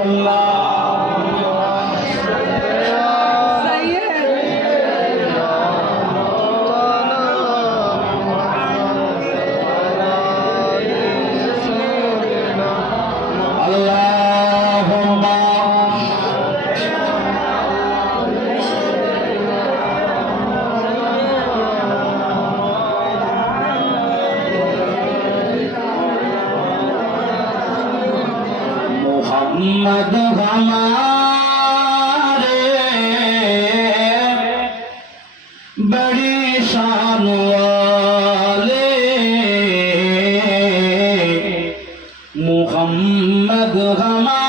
আল্লাহ। শানওয়ালে মুহাম্মদ হামা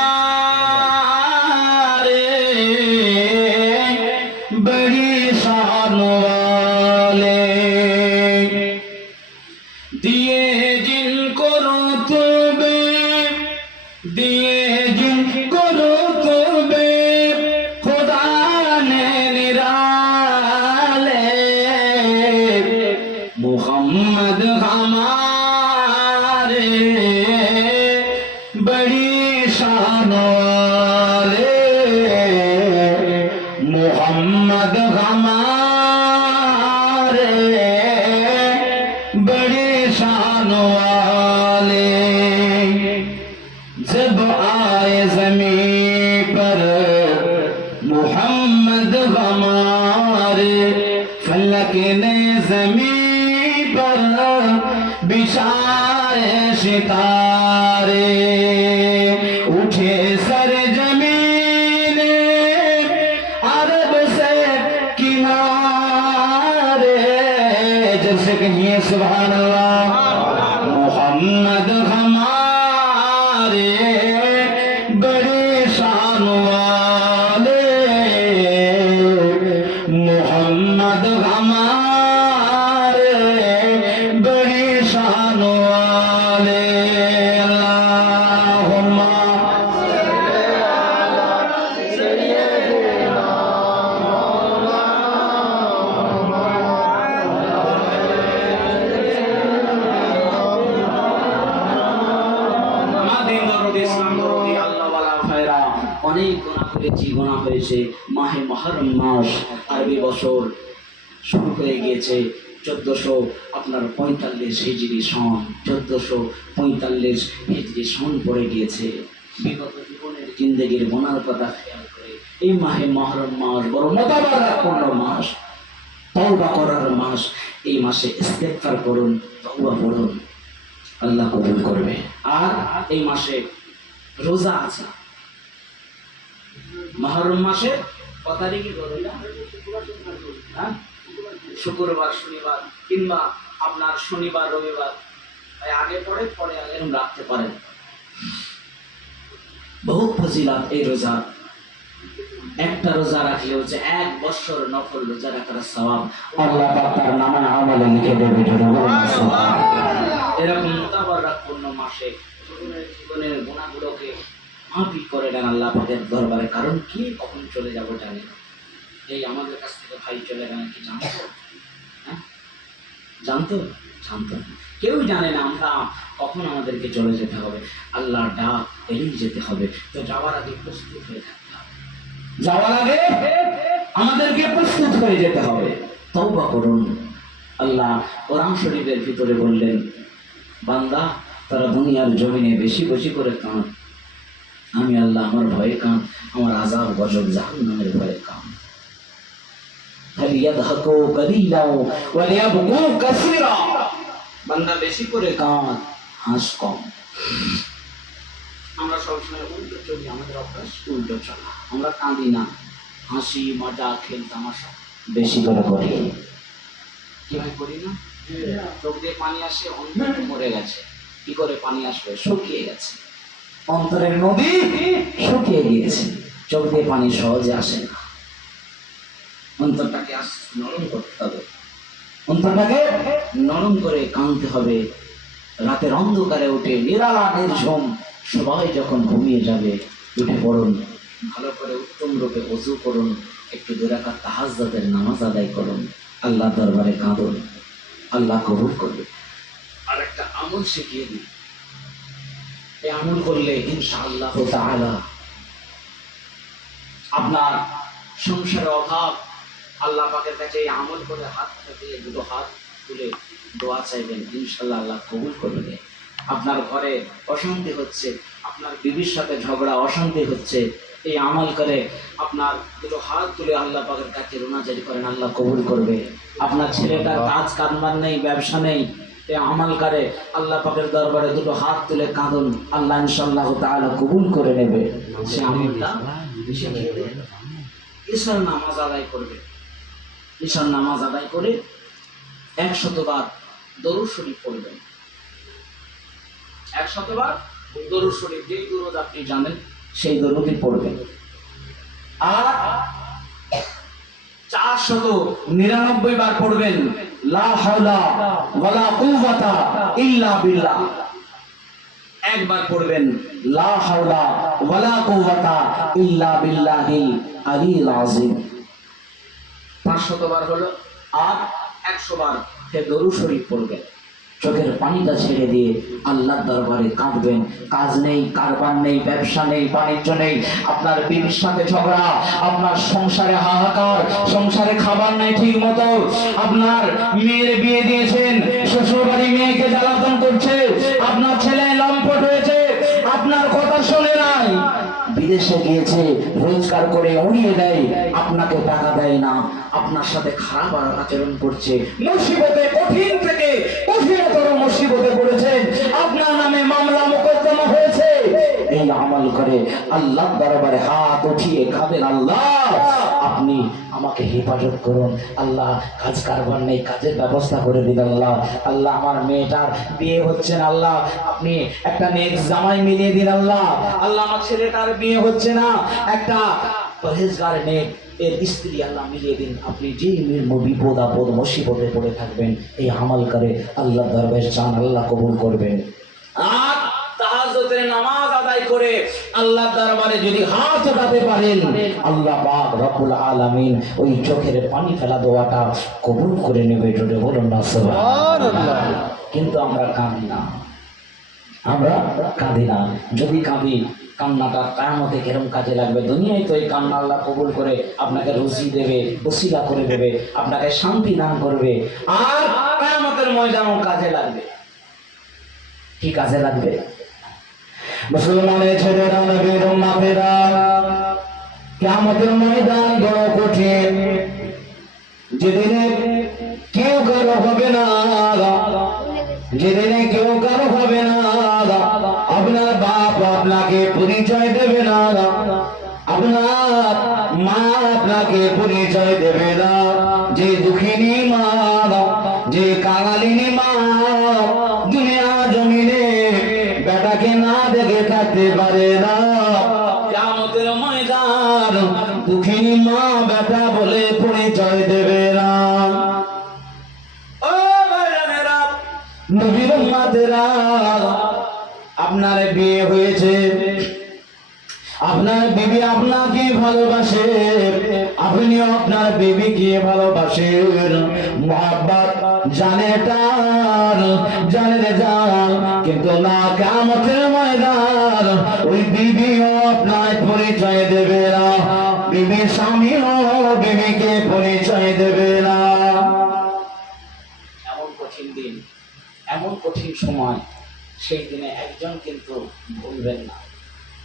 দেশকে নিয়ে সুবহানাল্লাহ অনেক গোনা হয়েছে মাহে মহরম মাস, আরবি বছর শুরু হয়ে গিয়েছে। চোদ্দশো আপনার পঁয়তাল্লিশ হিজড়ি সন, চোদ্দশো পঁয়তাল্লিশ হিজড়ি সন পড়ে গিয়েছে। বিগত জীবনের জিন্দগির গোনার কথা খেয়াল করে এই মাহে মহরম মাস বড় মতাবারাপূর্ণ মাস। তওবা করার মাস। এই মাসে ইস্তেগফার করুন, তওবা পড়ুন। আল্লাহ কবুল করবে। আর এই মাসে রোজা আছে। মহরম মাসে ক তারিখে হ্যাঁ? শুক্রবার শনিবার কিংবা আপনার শনিবার রবিবার। আগে পরে পরে এরকম রাখতে পারেন। বহু ফজিলাত এই রোজা। একটা রোজা রাখলে হচ্ছে এক বছর নফল রোজা রাখার সওয়াব। আল্লাহ তার নামে আমলে লিখে দেবে জোরে বলুন সুবহানাল্লাহ। এরকম মাসে জীবনের জীবনের গুণাগুলোকে মাফি করে দেন আল্লাহ পাকের দরবারে। কারণ কি? কখন চলে যাব জানি এই আমাদের কাছ থেকে ভাই চলে গেলেন কি জানতো? হ্যাঁ? জানতো? জানতো। কেউ জানে না আমরা কখন আমাদেরকে চলে যেতে হবে। আল্লাহর ডাক এড়িয়ে যেতে হবে। তো যাওয়ার আগে প্রস্তুত হয়ে থাকতে হবে। যাওয়ার আগে আমাদেরকে প্রস্তুত হয়ে যেতে হবে। তওবা করুন। আল্লাহ কোরআন শরীফের ভিতরে বললেন, বান্দা তারা দুনিয়ার জমিনে বেশি বেশি করে কাঁদ। আমি আল্লাহ আমার ভয়ে কান আমার আজাব গজব জাহান নামের ভয়ে কাঁদ। বান্দা বেশি করে কম। আমরা সবসময় আমাদের অভ্যাস উল্টো চলা। আমরা কাঁদি না। হাসি খেল, তামাশা বেশি করে করি। কীভাবে করি না? চোখ দিয়ে পানি আসে অন্য মরে গেছে। কি করে পানি আসবে? শুকিয়ে গেছে। অন্তরের নদী শুকিয়ে গিয়েছে। চোখ দিয়ে পানি সহজে আসে না। অন্তরটাকে নরম করতে হবে। অন্তরটাকে নরম করে কাঁদতে হবে। রাতের অন্ধকারে উঠে নিরালা নির্ঝম সবাই যখন ঘুমিয়ে যাবে উঠে পড়ুন। ভালো করে উত্তম রূপে অজু করুন। একটু দুরাকার তাহাজ্জাদের নামাজ আদায় করুন। আল্লাহ দরবারে কাঁদুন। আল্লাহ কবুল করবে আমল শিখিয়ে দিন এই আমল করলে ইনশাআল্লাহ তাআলা আপনার সংসারে অভাব, আল্লাহ পাকের কাছে এই আমল করে হাত দিয়ে দুটো হাত তুলে দোয়া চাইবেন ইনশাল্লাহ আল্লাহ কবুল করবে আপনার ঘরে অশান্তি হচ্ছে, আপনার বিবির সাথে ঝগড়া, অশান্তি হচ্ছে, এই আমল করে আপনার দুটো হাত তুলে আল্লাহ পাকের কাছে রোনাজারি করেন, আল্লাহ কবুল করবে। আপনার ছেলেটার কাজ কারবার নেই, ব্যবসা নেই এই আমল করে আল্লাহ পাকের দরবারে দুটো হাত তুলে কাঁদুন, আল্লাহ ইনশাল্লাহ তাআলা কবুল করে নেবে। সে আমলটা। ঈশার নামাজ আদায় করবে। ঈশার নামাজ আদায় করে একশতবার দরুদ শরীফ পড়বেন। একশতবার দরুদ শরীফ যেই দরুদ আপনি জানেন, সেই দরুদই পড়বেন। আর চারশত নিরানব্বই বার পড়বেন। লা হাওলা কুওয়াতা ইল্লা বিল্লাহ। একবার পড়বেন, লা হাওলা ওয়ালা কুওয়াতা ইল্লা বিল্লাহিল আলিল আযীম। পাঁচশত বার হলো, আর একশো বার হে দরু শরীফ পড়বেন। চোখের পানিটা ছেড়ে দিয়ে আল্লাহর দরবারে কাঁদবেন। কাজ নেই, কারবার নেই, ব্যবসা নেই, বাণিজ্য নেই। আপনার বিবির সাথে ঝগড়া, আপনার সংসারে হাহাকার, সংসারে খাবার নেই ঠিক মতো। আপনার মেয়ের বিয়ে দিয়েছেন শ্বশুর বাড়ি মেয়েকে জ্বালাতন করছে। আপনার ছেলে লম্পট হয়েছে আপনার কথা শোনে নাই বিদেশে গিয়েছে, রোজগার করে উড়িয়ে দেয়, আপনাকে টাকা দেয় না। আপনার সাথে খারাপ আচরণ করছে। মুসিবতে কঠিন থেকে কঠিনতর মুসিবতে পড়েছেন আপনার নামে মামলা মোকদ্দমা হয়েছে। এই আমল করে আল্লাহ দরবারে হাত উঠিয়ে খাবেন আল্লাহ। আপনি আমাকে হেফাজত করুন। আল্লাহ কাজ কারবার নেই, কাজের ব্যবস্থা করে দিন আল্লাহ। আল্লাহ আমার মেয়েটার বিয়ে হচ্ছে না আল্লাহ। আপনি একটা নেক জামাই মিলিয়ে দিন আল্লাহ। আল্লাহ আমার ছেলেটার বিয়ে হচ্ছে না। একটা পরহেজগার নেক এর স্ত্রী আল্লাহ মিলিয়ে দিন। আপনি যে বিপদ আপদ মুসিবতে পড়ে থাকবেন। এই করে আল্লাহ চান, আল্লাহ কবুল করবেন। আর পানি ফেলা দোয়াটা কবুল করে নেবে বলুন না কিন্তু আমরা কাঁদি না। আমরা কাঁদি না। যদি কাঁদি, কান্নাটা কায়ামতে কেরম কাজে লাগবে? দুনিয়ায় তো এই কান্না আল্লাহ কবুল করে আপনাকে রুজি দেবে বসিলা করে দেবে, আপনাকে শান্তি দান করবে। আর কায়ামতের ময়দানও কাজে লাগবে। কি কাজে লাগবে? মুসলমানের ছেলেরা, নবীর মাপেরা কেমতের ময়দান বড় কঠিন। যেদিনে কেউ কারও হবে না, যেদিনে কেউ কারও হবে না আপনাকে পরিচয় দেবে না। আপনার মা আপনাকে পরিচয় দেবে না। যে দুঃখিনী মা, যে কাঙালিনী মা, দুনিয়া জমিনে বেটাকে না দেখে থাকতে পারে না। ময়দান দুঃখিনী মা, বেটা আপনার বিয়ে হয়েছে। আপনার বিবি আপনাকে ভালোবাসে। আপনিও আপনার বিবিকে ভালোবাসেন। মোহাব্বত জানে তার, জানে রে জান। কিন্তু না কামতের ময়দান, ওই বিবিও আপনার পরিচয় দেবে না। বিবি স্বামীও বিবিকে পরিচয় দেবে না। এমন কঠিন দিন, এমন কঠিন সময়। সেই দিনে একজন কিন্তু ভুলবেন না।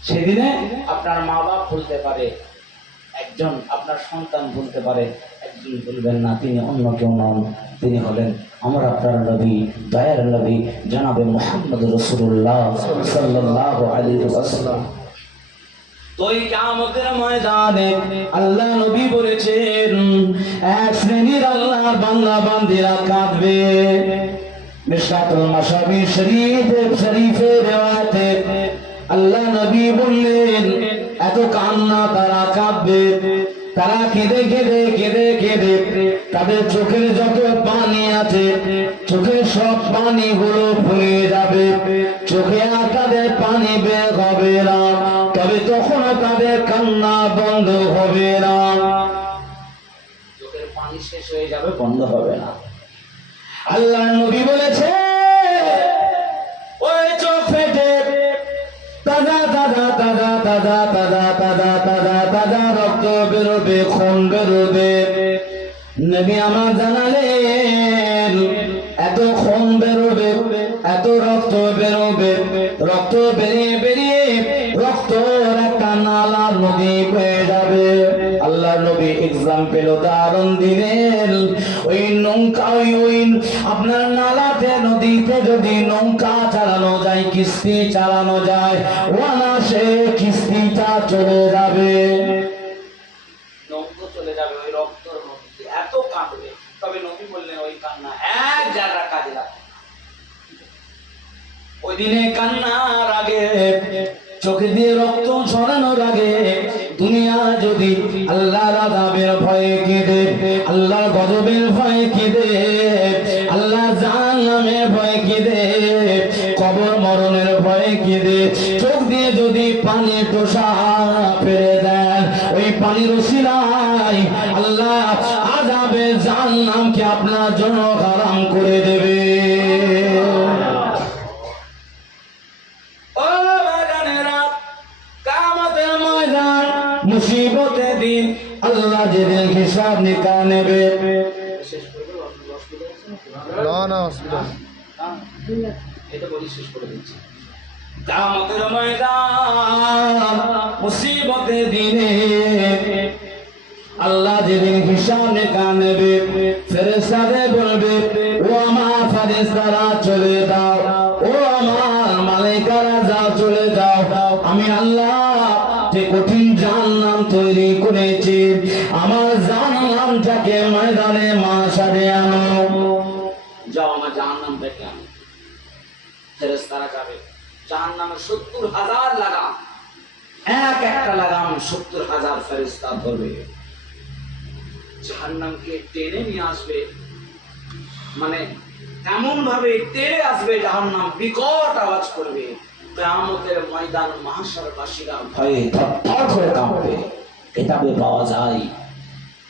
সেদিনে আপনার মা বাপ ভুলতে পারে, একজন আপনার সন্তান ভুলতে পারে, একজন ভুলবেন না, তিনি অন্য কেউ নন, তিনি হলেন আমার আপনার নবী, দয়ার নবী, জানাবে মোহাম্মদ রসুল্লাহ সাল্লাহ আলী ওয়াসাল্লাম। তো এই কিয়ামতের ময়দানে আল্লাহ নবী বলেছেন, এক শ্রেণির আল্লাহ বান্দা বান্দিরা কাঁদবে। মিশকাতুল মাসাবি শরীফ শরীফে রেওয়াতে আল্লাহ নবী বললেন, এত কান্না তারা কাঁদবে, তারা কেঁদে কেঁদে কেঁদে কেঁদে, তাদের চোখের যত পানি আছে, চোখের সব পানি গুলো ফুরিয়ে যাবে, চোখে আর তাদের পানি বের হবে না, তবে তখনও তাদের কান্না বন্ধ হবে না। চোখের পানি শেষ হয়ে যাবে, বন্ধ হবে না। আল্লাহ নবী বলেছে, ওই চোখে দাদা দাদা দাদা দাদা দাদা দাদা দাদা দাদা, রক্ত বেরোবে, খুন বেরোবে। নবী আমার জানালেন, এত খুন যদি নৌকা চালানো যায়, কিস্তি চালানো যায় সে কিস্তিটা চলে যাবে। চোখে দিয়ে রক্ত ছড়ানোর আগে, দুনিয়া যদি আল্লাহ আযাবের ভয়ে কেঁদে, আল্লাহর গজবের ভয়ে কেঁদে ভয়ে কেঁদে চোখ দিয়ে যদি পানি টোসা ফেলে দেন ওই পানির উসিলায় আল্লাহ আযাবে জাহান্নামকে আপনার জন্য হারাম করে দেবে। মুসিবতের দিন আল্লাহ যেদিন হিসাব নিকা নেবে। না না অসুবিধা এটা বলি শেষ করে দিচ্ছি। কামতের ময়দান, মুসিবতের দিনে। আল্লাহ যেদিন হিসাব নিকা নেবে ফেরেশতাদের বলবে, ও আমার ফেরেশতারা, চলে দাও ও আমার মালিকারা যাও চলে যাও। আমি আল্লাহ যে কঠিন জাহান্নাম তৈরি করেছি, আমার জাহান্নামটাকে ময়দানে মাসারে আনো। যাও আমার জাহান্নামটাকে আনো। ফেরেশতারা যাবে। জাহান্নামে সত্তর হাজার লাগাম। এক একটা লাগাম সত্তর হাজার ফেরেশতা ধরবে। জাহান্নামকে টেনে নিয়ে আসবে। মানে এমন ভাবে টেনে আসবে জাহান্নাম বিকট আওয়াজ করবে। কিয়ামতের ময়দান মাহশরবাসীরা ভয়ে থরথর কাঁপবে। কিতাবে পাওয়া যায়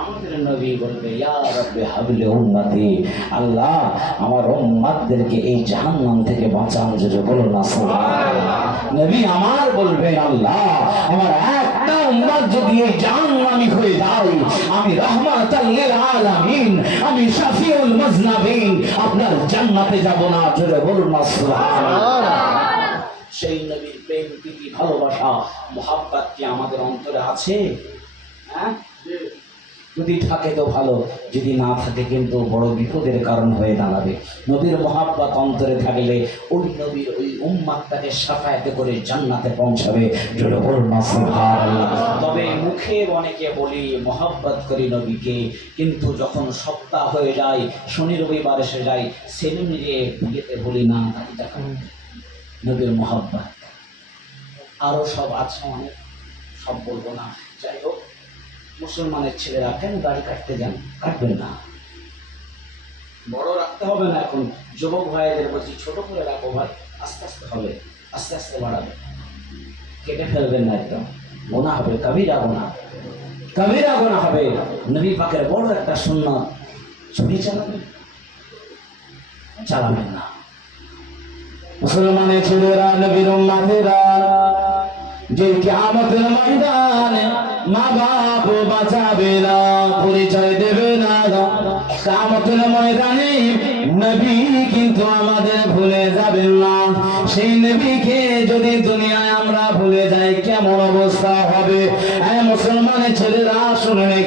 আমাদের নবী বলবে, ইয়া রব্বে আল্লাহ, আমার উম্মতদেরকে এই জাহান্নাম থেকে বাঁচান, যদি বলুন না। নবী আমার বলবে, আল্লাহ, আমার একটা উম্মত যদি এই জাহান্নামী হয়ে যায়, আমি রহমাতাল আলামিন, আমি শাফিউল মুজনাবিন আপনার জান্নাতে যাব না জোরে বলুন না, সুবহানাল্লাহ। সেই নবীর প্রেম, প্রীতি, ভালোবাসা, মোহাব্বত কি আমাদের অন্তরে আছে? হ্যাঁ? যদি থাকে তো ভালো, যদি না থাকে কিন্তু বড় বিপদের কারণ হয়ে দাঁড়াবে। নবীর মহাব্বত অন্তরে থাকলে ওই নবীর ওই উম্মাত্তাকে সাফায়াতে করে জান্নাতে পৌঁছাবে। তবে মুখে অনেকে বলি, মহাব্বত করি নবীকে, কিন্তু যখন সপ্তাহ হয়ে যায়, শনি রবিবার এসে যায়, সেদিন যে বিয়েতে বলি, না দাঁড়িয়ে থাকা নবীর মোহাব্বত। আরও সব আছে অনেক, সব বলব না। যাই হোক মুসলমানের ছেলেরা কেন দাড়ি কাটতে যান, কাটবেন না। বড় রাখতে হবে না এখন। যুবক ভাইদের বলছি, ছোট করে রাখো ভাই, আস্তে আস্তে হবে, আস্তে আস্তে বাড়াবে। কেটে ফেলবেন না একদম। গোনা হবে, কবিরা গোনা। কবিরা গোনা হবে। নবী পাকের বড় একটা সুন্নত। ছবি চালাবেন? চালাবেন না। মুসলমানের ছেলেরা, নবীর যে কিয়ামতের ময়দানে মা বাপ বাঁচাবে না, পরিচয় দেবে না কামতের ময়দানে নবী কিন্তু আমাদের ভুলে যাবেন না। সেই নবীকে যদি দুনিয়ায় আমরা ভুলে যাই, কেমন অবস্থা হবে? হ্যাঁ মুসলমানের ছেলেরা শুনে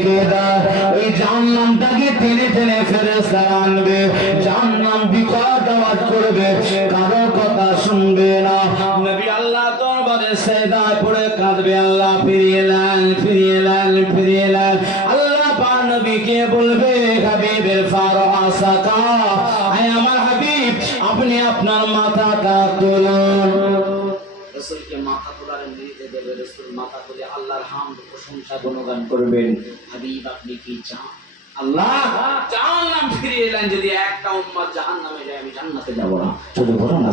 আমার হাবিব, আপনি আপনার মাথা তোলার রসুল মাথা তুলে আল্লাহর হামদ করবেন। হাবিব, আপনি আল্লাহ জাহান্নাম ফিরিয়ে এলেন যদি একটা উম্মাদ জাহান্নামে যায়, আমি জান্নাতে যাব না। শুধু বলো না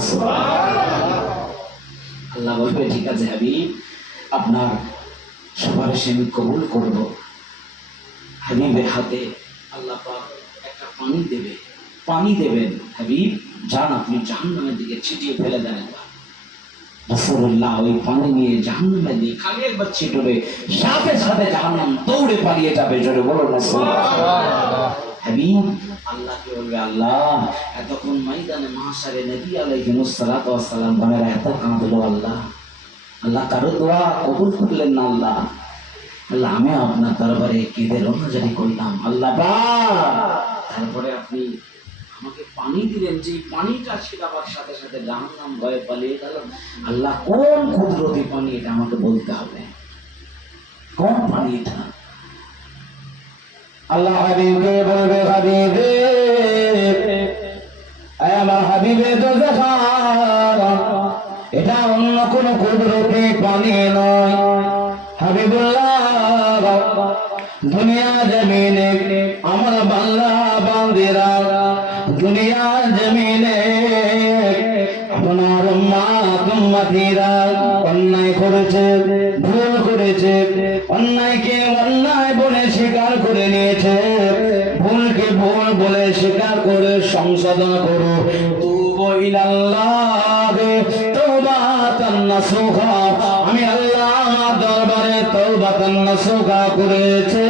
আল্লাহ বলবে, ঠিক আছে হাবিব, আপনার সুপারিশ আমি কবুল করব। হাবিবের হাতে আল্লাহ একটা পানি দেবে। পানি দেবেন হাবিব। যান আপনি জাহান্নামের দিকে ছিটিয়ে ফেলে দেন ওই পানি নিয়ে জাহান্নামে দিয়ে খালি একবার ছিটবে সাথে সাথে জাহান্নাম দৌড়ে পালিয়ে যাবে জোরে বলো না হাবিব আল্লাহকে বলবে? আল্লাহ এতক্ষণ ময়দানে মহাসারে নবী আলাইহিস সালাতু ওয়াস সালাম বানারা এত কাঁদলো আল্লাহ। আল্লাহ কারও দোয়া কবুল করলেন না আল্লাহ। আল্লাহ আমি আপনার দরবারে কেঁদে রোনাজারি করলাম আল্লাহ তারপরে আপনি আমাকে পানি দিলেন যে পানিটা ছিটাবার সাথে সাথে জাহান্নাম ভয়ে পালিয়ে গেল। আল্লাহ কোন কুদরতি পানি এটা আমাকে বলতে হবে? কোন পানি এটা? আল্লাহ হাবিবকে বলবে, হাবিবে আমার হাবিবে তো এটা অন্য কোন কুদরতি পানি নয়। হাবিবুল্লাহ, দুনিয়া জমিনে আমার বাংলা দুনিয়া আপনার মা অন্যায় করেছে, ভুল করেছে, অন্যায়কে অন্যায় বলে স্বীকার করে নিয়েছে, ভুলকে ভুল বলে স্বীকার করে সংশোধন করো। তুবু ইলাল্লাহ আমি আল্লাহ আমার দরবারে তওবাতান নাসুহা করেছে।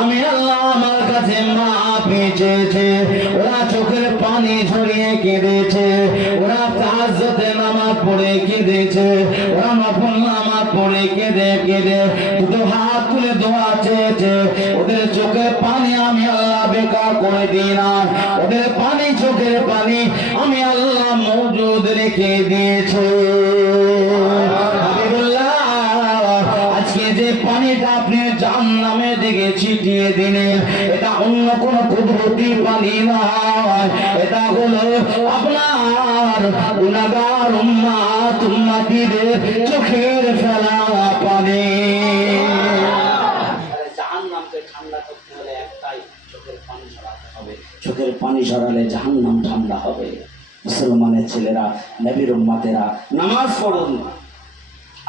আমি আল্লাহ আমার কাছে মাপ চেয়েছে ওরা চোখের পানি ঝরিয়ে কেঁদেছে, ওরা তাহাজ্জুদে নামাজ পড়ে কেঁদেছে, ওরা নফল নামাজ পড়ে কেঁদে কেঁদে, দুটো হাত তুলে দোয়া চেয়েছে, ওদের চোখে পানি আমি আল্লাহ বেকার করে দিই না, ওদের পানি, চোখের পানি আমি আল্লাহ মৌজুদ রেখে দিয়েছে। আজকে যে পানিটা আপনি জাহান্নামের দিকে ছিটিয়ে দিলেন এটা অন্য কোন কুদরতি পানি নয়। এটা হলো আপনার গুনাগার উম্মাত উম্মাতিদের চোখের ফেলা পানি। চোখের পানি পানি ঝরালে জাহান্নাম ঠান্ডা হবে। মুসলমানের ছেলেরা, নবীর উম্মাতেরা, নামাজ পড়ুন।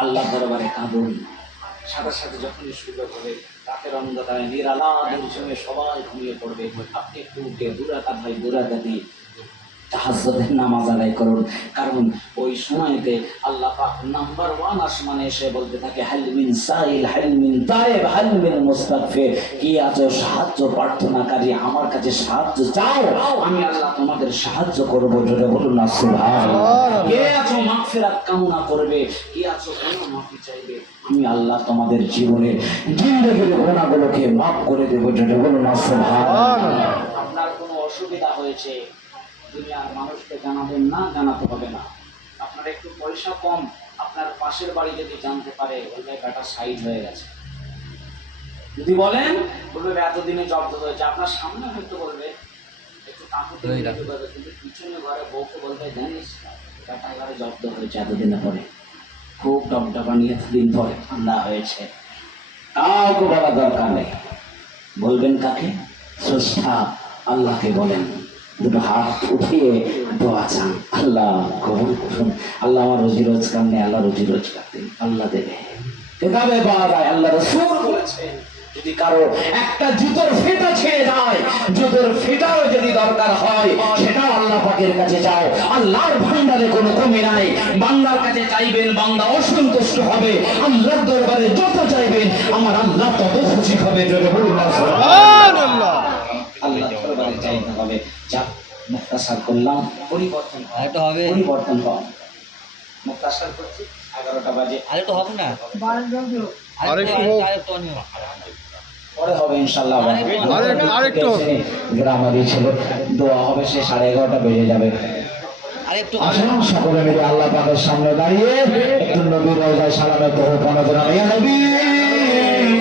আল্লাহ দরবারে কাঁদুন। সাথে সাথে যখনই সুযোগ হবে রাতের অন্ধকারে নিরালা নির্জনে সবাই ঘুমিয়ে পড়বে। আপনি একটু উঠে ভাই হয় দুরাকাতি নামাজ আদায় করুন। কারণ ওই সময়তে আল্লাহ পাক নাম্বার ওয়ান আসমানে এসে বলতে থাকে সাইল তায়েব কি সাহায্য প্রার্থনাকারী আমার কাছে সাহায্য চাও আমি আল্লাহ তোমাদের সাহায্য করব বলুন না কে কামনা করবে? কে মাফি চাইবে? আমি আল্লাহ তোমাদের জীবনের জিন্দেগির মাফ করে দেব জোরে বলুন না আপনার কোনো অসুবিধা হয়েছে? দুনিয়ার মানুষকে জানাবেন না জানাতে হবে না। আপনার একটু পয়সা কম আপনার পাশের বাড়ি যদি জানতে পারে বলবে বেটা সাইড হয়ে গেছে। যদি বলেন বলবে এতদিনে জব্দ হয়েছে। আপনার সামনে হয়তো বলবে একটু কাকুতি করবে কিন্তু পিছনে ঘরে বউকে বলবে জানিস বেটা ঘরে জব্দ হয়েছে এতদিনে পরে। খুব ডবডা বানিয়ে এতদিন পরে ঠান্ডা হয়েছে। কাউকে বলা দরকার নেই। বলবেন কাকে? স্রষ্টা আল্লাহকে বলেন। দুটো হাত উঠিয়ে দোয়া চান। আল্লাহ কবুল করুন। আল্লাহ আমার রুজি রোজগার নেই আল্লাহ রুজি রোজগার দিন। আল্লাহ দেবে। এভাবে পাওয়া যায়, আল্লাহ রসুল যদি কারও একটা জুতোর ছেড়ে যায়, জুতোর ফেটাও যদি দরকার হয় আল্লাহ পাকের কাছে যাও আল্লাহর ভান্ডারে কোনো কমি নাই। বান্দার কাছে চাইবেন বাংলা অসন্তুষ্ট হবে। আল্লাহর দরবারে যত চাইবেন, আমার আল্লাহ তত খুশি হবে জোরে বলুন না সুবহানাল্লাহ আল্লাহ হবে। যা মুক্তাসার করলাম পরিবর্তন। আরেকটা হবে? পরিবর্তন হয় মুক্তাসার করছি এগারোটা বাজে। আরেকটা হবে না? আরেকটু হোক। পরে হবে ইনশাল্লাহ আরেকটু- আরেকটু হোক। গ্রামারি ছিল দোয়া হবে সে সাড়ে এগারোটা বেজে যাবে। আরেকটু আসুন সকলে মিলে আল্লাহ পাকের সামনে দাঁড়িয়ে একটু নবীর রোজায় সালামে নবী।